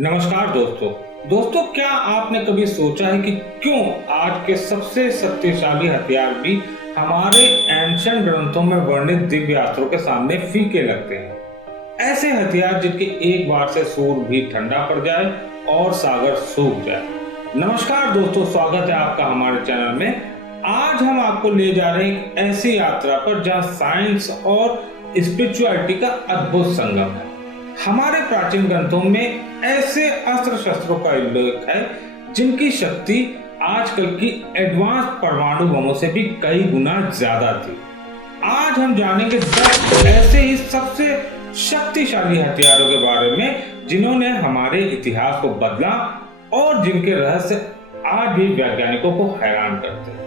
नमस्कार दोस्तों, क्या आपने कभी सोचा है कि क्यों आज के सबसे शक्तिशाली हथियार भी हमारे एंशिएंट ग्रंथों में वर्णित दिव्य अस्त्रों के सामने फीके लगते हैं? ऐसे हथियार जिनके एक बार से सूर भी ठंडा पड़ जाए और सागर सूख जाए। नमस्कार दोस्तों, स्वागत है आपका हमारे चैनल में। आज हम आपको ले जा रहे हैं एक ऐसी यात्रा पर जहां साइंस और स्पिरिचुअलिटी का अद्भुत संगम है। हमारे प्राचीन ग्रंथों में ऐसे अस्त्र शस्त्रों का उल्लेख है जिनकी शक्ति आजकल की एडवांस परमाणु बमों से भी कई गुना ज्यादा थी। आज हम जानेंगे 10 ऐसे ही सबसे शक्तिशाली हथियारों के बारे में जिन्होंने हमारे इतिहास को बदला और जिनके रहस्य आज भी वैज्ञानिकों को हैरान करते हैं।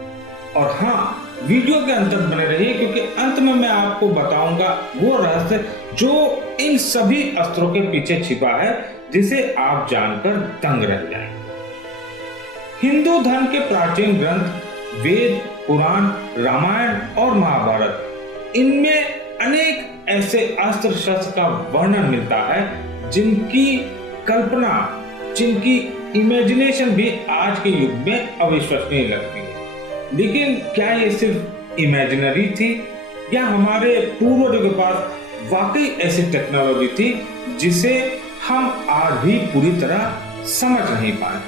और हाँ, वीडियो के अंत तक बने रहिए क्योंकि अंत में मैं आपको बताऊंगा वो रहस्य जो इन सभी अस्त्रों के पीछे छिपा है, जिसे आप जानकर दंग रह जाएंगे। हिंदू धर्म के प्राचीन ग्रंथ वेद, पुराण, रामायण और महाभारत, इनमें अनेक ऐसे अस्त्र शस्त्र का वर्णन मिलता है जिनकी कल्पना, जिनकी इमेजिनेशन भी आज के युग में अविश्वसनीय लगती है। लेकिन क्या ये सिर्फ इमेजिनरी थी या हमारे पूर्वजों के पास वाकई ऐसी टेक्नोलॉजी थी जिसे हम आज भी पूरी तरह समझ नहीं पाए?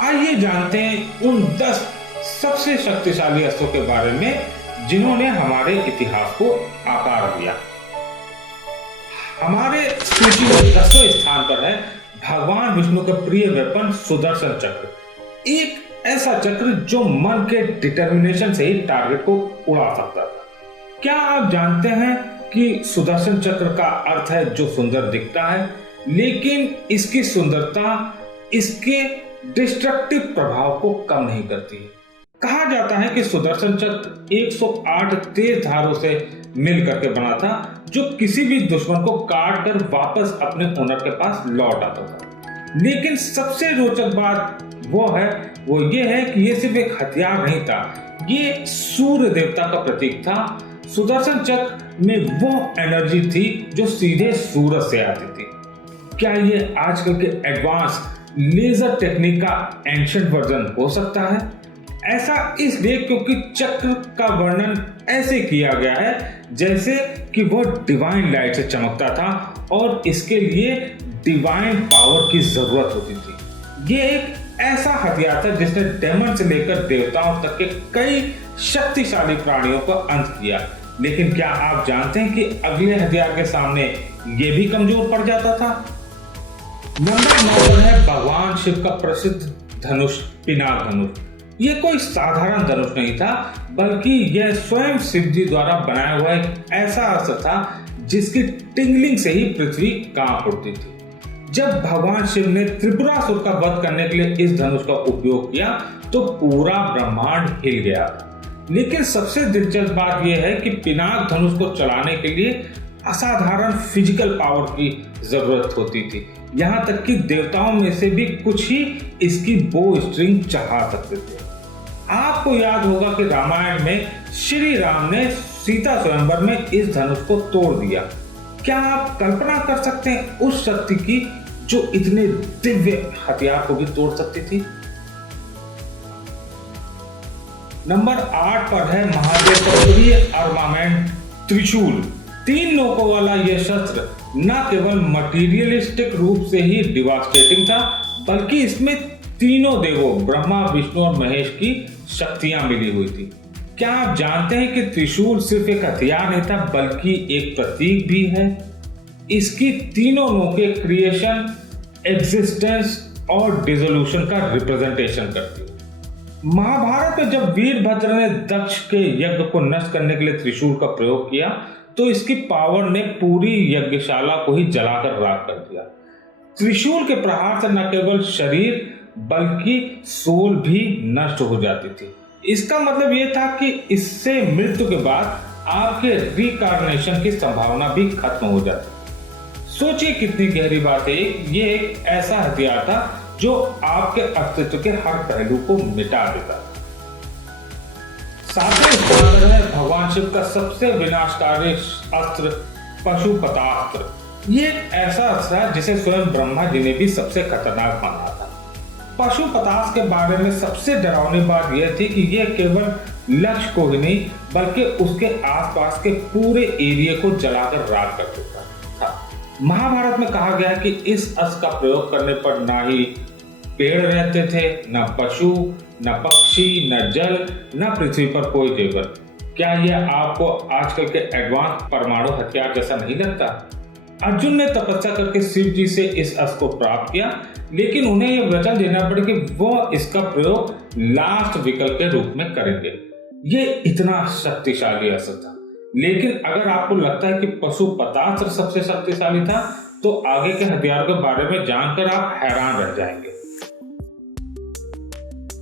आइए जानते हैं उन 10 सबसे शक्तिशाली अस्त्रों के बारे में जिन्होंने हमारे इतिहास को आकार दिया। हमारे सूची में 10वें स्थान पर है भगवान विष्णु का प्रिय वेपन सुदर्शन चक्र। एक ऐसा चक्र जो मन के डिटर्मिनेशन से ही टारगेट को उड़ा सकता था। क्या आप जानते हैं कि सुदर्शन चक्र का अर्थ है जो सुंदर दिखता है, लेकिन इसकी सुंदरता इसके डिस्ट्रक्टिव प्रभाव को कम नहीं करती है। कहा जाता है कि सुदर्शन चक्र 108 तेज धारों से मिल करके बना था जो किसी भी दुश्मन को काट कर वापस अपने ओनर के पास लौट आता था। लेकिन सबसे रोचक बात वो ये है कि ये सिर्फ एक हथियार नहीं था, ये सूर्य देवता का प्रतीक था। सुदर्शन चक्र में वो एनर्जी थी जो सीधे सूरज से आती थी। क्या ये आजकल के एडवांस लेजर टेक्निक का एंशिएंट वर्जन हो सकता है? ऐसा इसलिए क्योंकि चक्र का वर्णन ऐसे किया गया है जैसे कि वह डिवाइन लाइट से चमकता था और इसके लिए डिवाइन पावर की जरूरत होती थी। ये एक ऐसा हथियार था जिसने डेमन से लेकर देवताओं तक के कई शक्तिशाली प्राणियों का अंत किया। लेकिन क्या आप जानते हैं कि अगले हथियार के सामने ये भी कमजोर पड़ जाता था? नंबर 9 पर है भगवान शिव का प्रसिद्ध धनुष, पिनाक धनुष। ये कोई साधारण धनुष नहीं था, बल्कि यह स्वयं शिव जी द्वारा बनाया हुआ एक ऐसा अस्त्र था जिसकी टिंगलिंग से ही पृथ्वी कांप उठती थी। जब भगवान शिव ने त्रिपुरासुर का वध करने के लिए इस धनुष का उपयोग किया तो पूरा ब्रह्मांड हिल गया। लेकिन सबसे दिलचस्प बात यह है कि पिनाक धनुष को चलाने के लिए असाधारण फिजिकल पावर की जरूरत होती थी। यहाँ तक कि देवताओं में से भी कुछ ही इसकी बो स्ट्रिंग चढ़ा सकते थे। आपको याद होगा कि रामायण में श्री राम ने सीता स्वयंवर में इस धनुष को तोड़ दिया। क्या आप कल्पना कर सकते हैं उस शक्ति की जो इतने दिव्य हथियार को भी तोड़ सकती थी? नंबर 8 पर है महादेव का प्रिय आर्मामेंट त्रिशूल। 3 नोकों वाला यह शस्त्र न केवल मटीरियलिस्टिक रूप से ही डिवास्टेटिंग था, बल्कि इसमें तीनों देवों ब्रह्मा, विष्णु और महेश की शक्तियां मिली हुई थी। क्या आप जानते हैं कि त्रिशूल सिर्फ एक हथियार नहीं था बल्कि एक प्रतीक भी है? इसकी तीनों नोकें क्रिएशन, एग्जिस्टेंस और डिसोल्यूशन का रिप्रेजेंटेशन करती है। महाभारत में जब वीरभद्र ने दक्ष के यज्ञ को नष्ट करने के लिए त्रिशूल का प्रयोग किया तो इसकी पावर ने पूरी यज्ञशाला को ही जलाकर राख कर दिया। त्रिशूल के प्रहार से न केवल शरीर बल्कि सोल भी नष्ट हो जाती थी। इसका मतलब यह था कि इससे मृत्यु के बाद आपके रिकार्नेशन की संभावना भी खत्म हो जाती। सोचिए कितनी गहरी बात है। ये एक ऐसा हथियार था जो आपके अस्तित्व के हर पहलू को मिटा देता। 7वें स्थान पर है भगवान शिव का सबसे विनाशकारी अस्त्र पशुपतास्त्र। ये एक ऐसा अस्त्र है जिसे स्वयं ब्रह्मा जी ने भी सबसे खतरनाक माना था। पशुपतास्त्र के बारे में सबसे डरावनी बात यह थी कि यह केवल लक्ष्य को ही नहीं बल्कि उसके आसपास के पूरे एरिया को जलाकर राख कर देता था। महाभारत में कहा गया कि इस अस्त्र का प्रयोग करने पर ना ही पेड़ रहते थे, न पशु, न पक्षी, न जल, न पृथ्वी पर कोई जीवन। क्या यह आपको आजकल के एडवांस परमाणु हथियार जैसा नहीं लगता? अर्जुन ने तपस्या करके शिव जी से इस अस्त्र को प्राप्त किया, लेकिन उन्हें यह वचन देना पड़ा कि वह इसका प्रयोग लास्ट विकल्प के रूप में करेंगे। ये इतना शक्तिशाली अस्त्र था। लेकिन अगर आपको लगता है कि पशुपतास्त्र सबसे शक्तिशाली था, तो आगे के हथियारों के बारे में जानकर आप हैरान रह जाएंगे।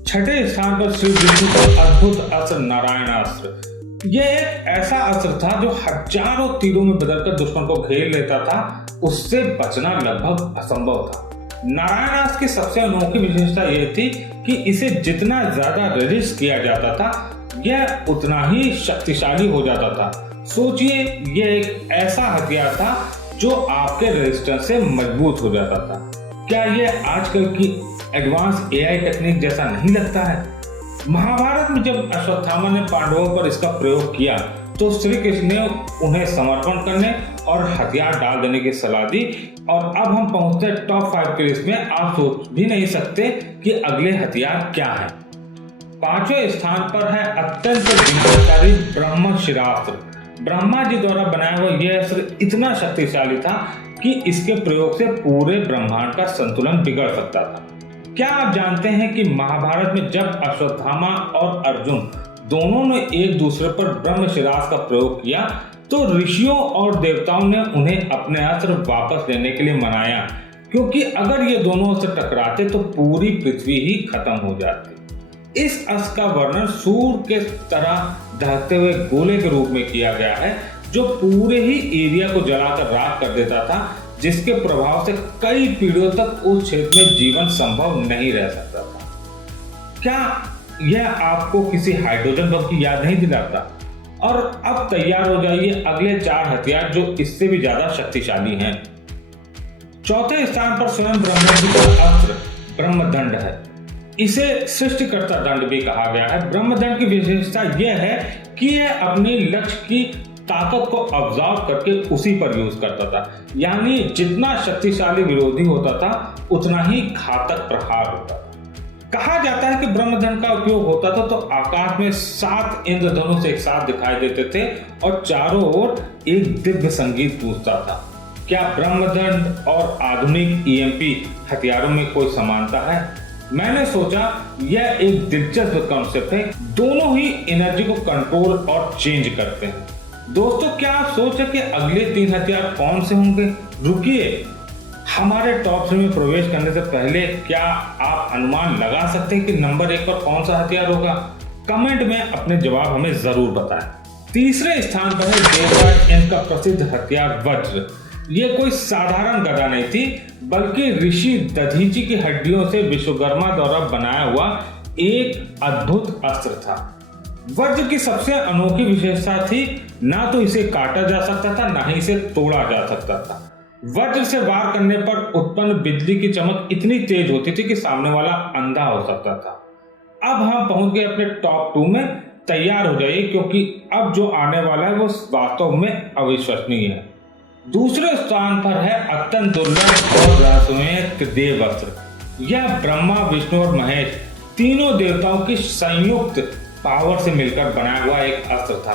छठे स्थान पर श्री विष्णु का अद्भुत अस्त्र नारायणास्त्र। यह एक ऐसा अस्त्र था जो हजारों तीरों में बदलकर दुश्मन को घेर लेता था। उससे बचना लगभग असंभव था। नारायणास्त्र की सबसे अनोखी विशेषता यह थी कि इसे जितना ज्यादा रेजिस्ट किया जाता था, यह उतना ही शक्तिशाली हो जाता था। सोचिए, यह एक ऐसा हथियार था जो आपके रेजिस्टेंस से मजबूत हो जाता था। क्या यह आजकल की एडवांस एआई टेक्निक जैसा नहीं लगता है? महाभारत में जब अश्वत्थामा ने पांडवों पर इसका प्रयोग किया तो श्री कृष्ण ने उन्हें समर्पण करने और हथियार डाल देने की सलाह दी। और अब हम पहुंचते हैं टॉप 5 की लिस्ट में। आप सोच भी नहीं सकते कि अगले हथियार क्या है। 5वें स्थान पर है अत्यंत विनाशकारी ब्रह्मशिरास्त्र। ब्रह्मा जी द्वारा बनाया हुआ यह अस्त्र इतना शक्तिशाली था कि इसके प्रयोग से पूरे ब्रह्मांड का संतुलन बिगड़ सकता था। क्या आप जानते हैं कि महाभारत में जब अश्वत्थामा और अर्जुन दोनों ने एक दूसरे पर ब्रह्मशिरास्त्र का प्रयोग किया तो ऋषियों और देवताओं ने उन्हें अपने अस्त्र वापस लेने के लिए मनाया, क्योंकि अगर ये दोनों अस्त्र टकराते तो पूरी पृथ्वी ही खत्म हो जाती। इस अस्त्र का वर्णन सूर्य के तरह दहकते हुए गोले के रूप में किया गया है, जो पूरे ही एरिया को जलाकर राख कर देता था, जिसके प्रभाव से कई पीढ़ियों तक उस क्षेत्र में जीवन संभव नहीं रह सकता था। क्या यह आपको किसी हाइड्रोजन बम की याद नहीं दिलाता? और अब तैयार हो जाइए अगले 4 हथियार जो इससे भी ज्यादा शक्तिशाली हैं। चौथे स्थान पर स्वयं ब्रह्मा जी का अस्त्र ब्रह्मदंड है। इसे सृष्टिकर्ता दंड भी कहा गया है। ब्रह्मदंड की विशेषता यह है कि यह अपने लक्ष्य की ताकत को ऑब्जर्व करके उसी पर यूज करता था। यानी जितना शक्तिशाली विरोधी होता था उतना ही घातक प्रहार होता था। कहा जाता है कि ब्रह्मदंड का उपयोग होता था तो आकाश में 7 इंद्रधनुष एक साथ दिखाई देते थे और चारों ओर एक दिव्य संगीत गूंजता था। क्या ब्रह्मदंड और आधुनिक ईएमपी हथियारों में कोई समानता है? मैंने सोचा यह एक दिलचस्प कॉन्सेप्ट है। दोनों ही एनर्जी को कंट्रोल और चेंज करते हैं। दोस्तों, क्या आप सोच रहे कि अगले 3 हथियार कौन से होंगे? रुकिए, हमारे टॉप 3 में प्रवेश करने से पहले क्या आप अनुमान लगा सकते हैं कि नंबर 1 पर कौन सा हथियार होगा? कमेंट में अपने जवाब हमें जरूर बताएं। तीसरे स्थान पर है देवराज इंद्र का प्रसिद्ध हथियार वज्र। ये कोई साधारण गदा नहीं थी, बल्कि ऋषि दधीचि की हड्डियों से विश्वकर्मा द्वारा बनाया हुआ एक अद्भुत अस्त्र था। वज्र की सबसे अनोखी विशेषता थी ना तो इसे काटा जा सकता था, ना ही इसे तोड़ा जा सकता था। वज्र से वार करने पर उत्पन्न बिजली की चमक इतनी तेज होती थी कि सामने वाला अंधा हो सकता था। अब हम पहुंच गए अपने टॉप 2 में। तैयार हो जाइए, क्योंकि अब जो आने वाला है वो वास्तव में अविश्वसनीय है। दूसरे स्थान पर है अत्यंत दुर्लभ और रहस्यमय त्रिदेव अस्त्र। यह ब्रह्मा, विष्णु और महेश तीनों देवताओं की संयुक्त पावर से मिलकर बनाया हुआ एक अस्त्र था।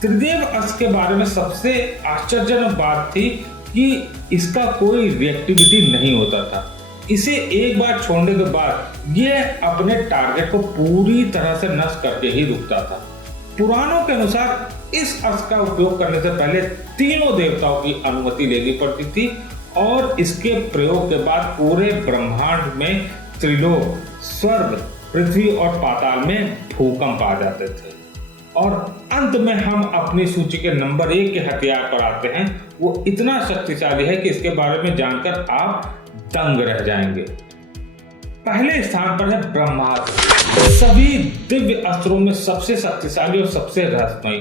त्रिदेव अस्त्र के बारे में सबसे आश्चर्यजनक बात थी कि इसका कोई रिएक्टिविटी नहीं होता था। इसे एक बार छोड़ने के बाद यह अपने टारगेट को पूरी तरह से नष्ट करके ही रुकता था। पुराणों के अनुसार इस अस्त्र का उपयोग करने से पहले तीनों देवताओं की अनुमति लेनी पड़ती थी और इसके प्रयोग के बाद पूरे ब्रह्मांड में त्रिलोक, स्वर्ग, पृथ्वी और पाताल में भूकंप आ जाते थे। और अंत में हम अपनी सूची के नंबर 1 के हथियार पर आते हैं। वो इतना शक्तिशाली है कि इसके बारे में जानकर आप दंग रह जाएंगे। पहले स्थान पर है ब्रह्मास्त्र। सभी दिव्य अस्त्रों में सबसे शक्तिशाली और सबसे रहस्यमयी।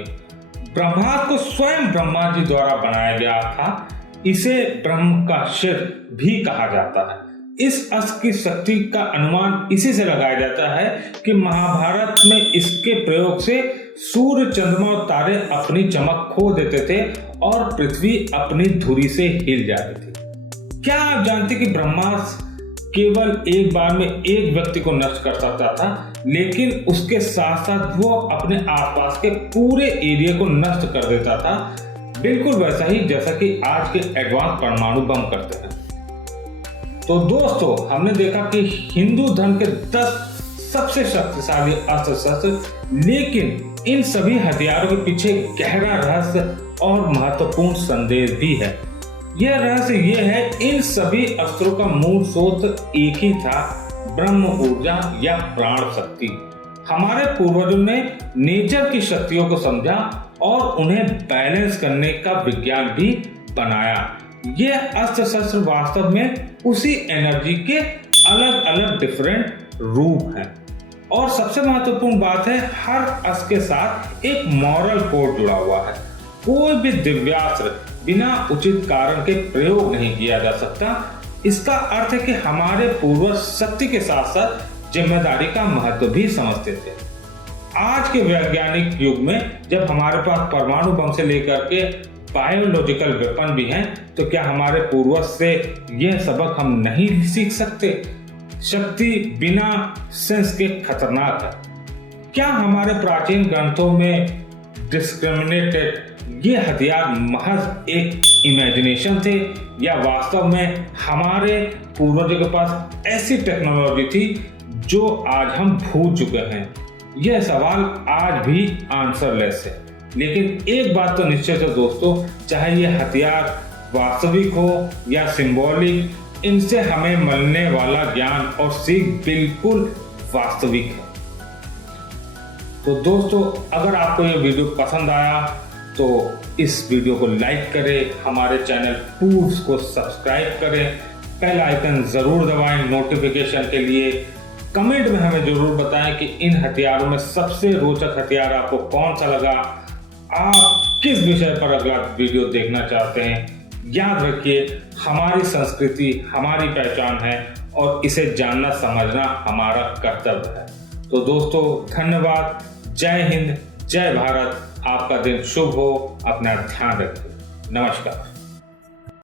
ब्रह्मास्त्र को स्वयं ब्रह्मा जी द्वारा बनाया गया था। इसे ब्रह्म का सिर भी कहा जाता है। इस अस्त्र की शक्ति का अनुमान इसी से लगाया जाता है कि महाभारत में इसके प्रयोग से सूर्य, चंद्रमा और तारे अपनी चमक खो देते थे और पृथ्वी अपनी धुरी से हिल जाती थी। क्या आप जानते कि ब्रह्मास्त्र केवल एक बार में एक व्यक्ति को नष्ट कर सकता था, लेकिन उसके साथ साथ वो अपने आसपास के पूरे एरिया को नष्ट कर देता था, बिल्कुल वैसा ही जैसा कि आज के एडवांस परमाणु बम करते हैं। तो दोस्तों, हमने देखा कि हिंदू धर्म के 10 सबसे शक्तिशाली अस्त्र शस्त्र, लेकिन इन सभी हथियारों के पीछे गहरा रहस्य और महत्वपूर्ण संदेश भी है। यह रहस्य यह है, इन सभी अस्त्रों का मूल स्रोत एक ही था, ब्रह्म ऊर्जा या प्राण शक्ति। हमारे पूर्वजों ने नेचर की शक्तियों को समझा और उन्हें बैलेंस करने का विज्ञान भी बनाया। यह अस्त्र शस्त्र वास्तव में उसी एनर्जी के अलग अलग डिफरेंट रूप हैं। और सबसे महत्वपूर्ण बात है, हर अस्त्र के साथ एक मॉरल कोड जुड़ा हुआ है। कोई भी दिव्यास्त्र बिना उचित कारण के प्रयोग नहीं किया जा सकता। इसका अर्थ है कि हमारे पूर्वज शक्ति के साथ साथ जिम्मेदारी का महत्व भी समझते थे। आज के वैज्ञानिक युग में जब हमारे पास परमाणु बम से लेकर के बायोलॉजिकल वेपन भी हैं, तो क्या हमारे पूर्वज से यह सबक हम नहीं सीख सकते? शक्ति बिना सेंस के खतरनाक है। क्या हमारे प्राचीन ग्रंथों में डिस्क्रिमिनेटेड ये हथियार महज एक इमेजिनेशन थे, या वास्तव में हमारे पूर्वजों के पास ऐसी टेक्नोलॉजी थी जो आज हम भूल चुके हैं? यह सवाल आज भी आंसरलेस है। लेकिन एक बात तो निश्चित है दोस्तों, चाहे ये हथियार वास्तविक हो या सिंबॉलिक, इनसे हमें मिलने वाला ज्ञान और सीख बिल्कुल वास्तविक है। तो दोस्तों, अगर आपको ये वीडियो पसंद आया तो इस वीडियो को लाइक करें, हमारे चैनल पूर्व्स को सब्सक्राइब करें, बेल आइकन जरूर दबाएं नोटिफिकेशन के लिए। कमेंट में हमें जरूर बताएं कि इन हथियारों में सबसे रोचक हथियार आपको कौन सा लगा, आप किस विषय पर अगला वीडियो देखना चाहते हैं। याद रखिए, हमारी संस्कृति हमारी पहचान है और इसे जानना समझना हमारा कर्तव्य है। तो दोस्तों, धन्यवाद। जय हिंद, जय भारत। आपका दिन शुभ हो। अपना ध्यान रखिए। नमस्कार।